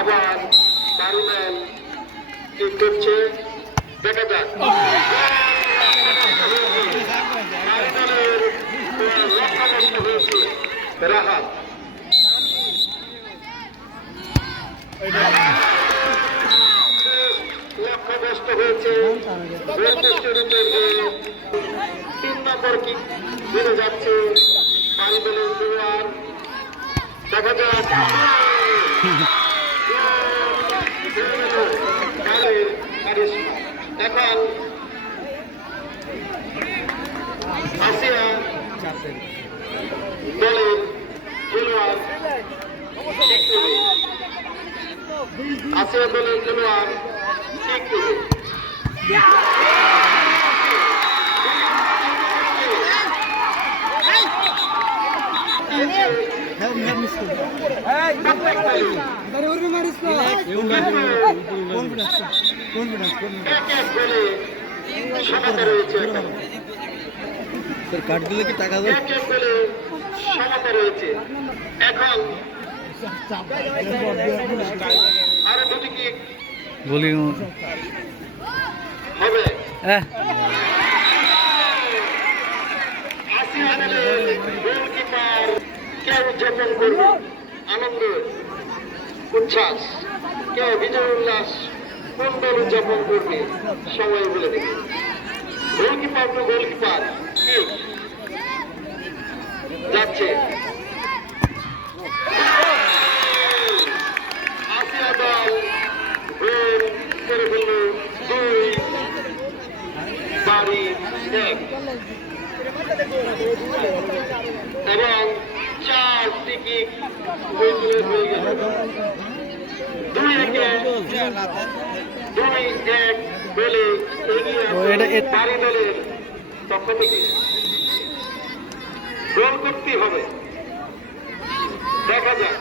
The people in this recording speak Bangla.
আবার বারুদাল কি করছে দেখা যাক। লক্ষ্যভ্রষ্ট হয়েছে রাহাত। লক্ষ্যভ্রষ্ট হয়েছে 3 নম্বর কিক বেড়ে যাচ্ছে বারুদালের খেলোয়াড়। দেখা যাক এখন আসিয়া দলের খেলোয়াড় ঠিক নেবে। আসিয়া দলের খেলোয়াড় ঠিক নেবে। কাট দিলে কি টাকা দেয়? সমতা রয়েছে। এখন আরো দুটি কিক বলি হবে। কে উদযাপন করবে আনন্দ উচ্ছ্বাস, কে বিজয় উল্লাস কোন দল উদযাপন করবে সবাই বলে দেবে। গোলকিপার টু গোলকিপার কিক যাচ্ছে। আসিয়া দল গোল করে ফেলল 2 বাড়ি 1 এবং 4টি কিক হয়ে গেল। 2-1 বলে এগিয়ে বাড়ি দলের পক্ষ থেকে গোল করতে হবে। দেখা যাক।